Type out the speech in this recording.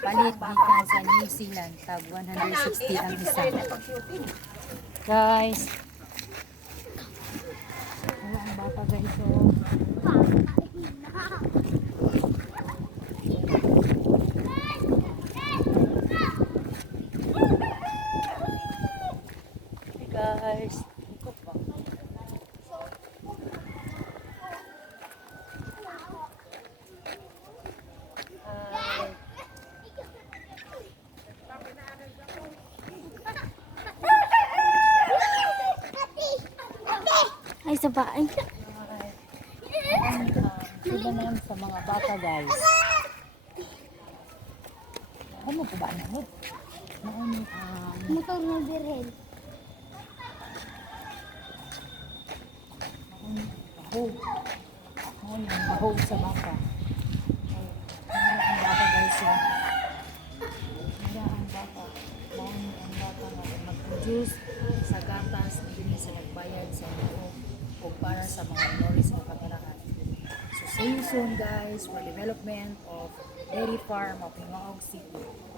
Palit gikan sa New Zealand tag 160 ang isa. Guys. Wala ang bata guys. So, hey guys. Ikot ba? Ay, sa bahay. Sibanan sa mga bata guys. Ano po ba na mo? Noon Motor na birhen. bahog. Noon ang bahog sa bata. Ano ang bata guys so. Ano ang bata? Noon ang bata na mag-produce sa gatas na din sa nagbayad sa buhok o para sa mga minores na pangirahan. So see you soon guys for development of dairy farm of Hingaog City.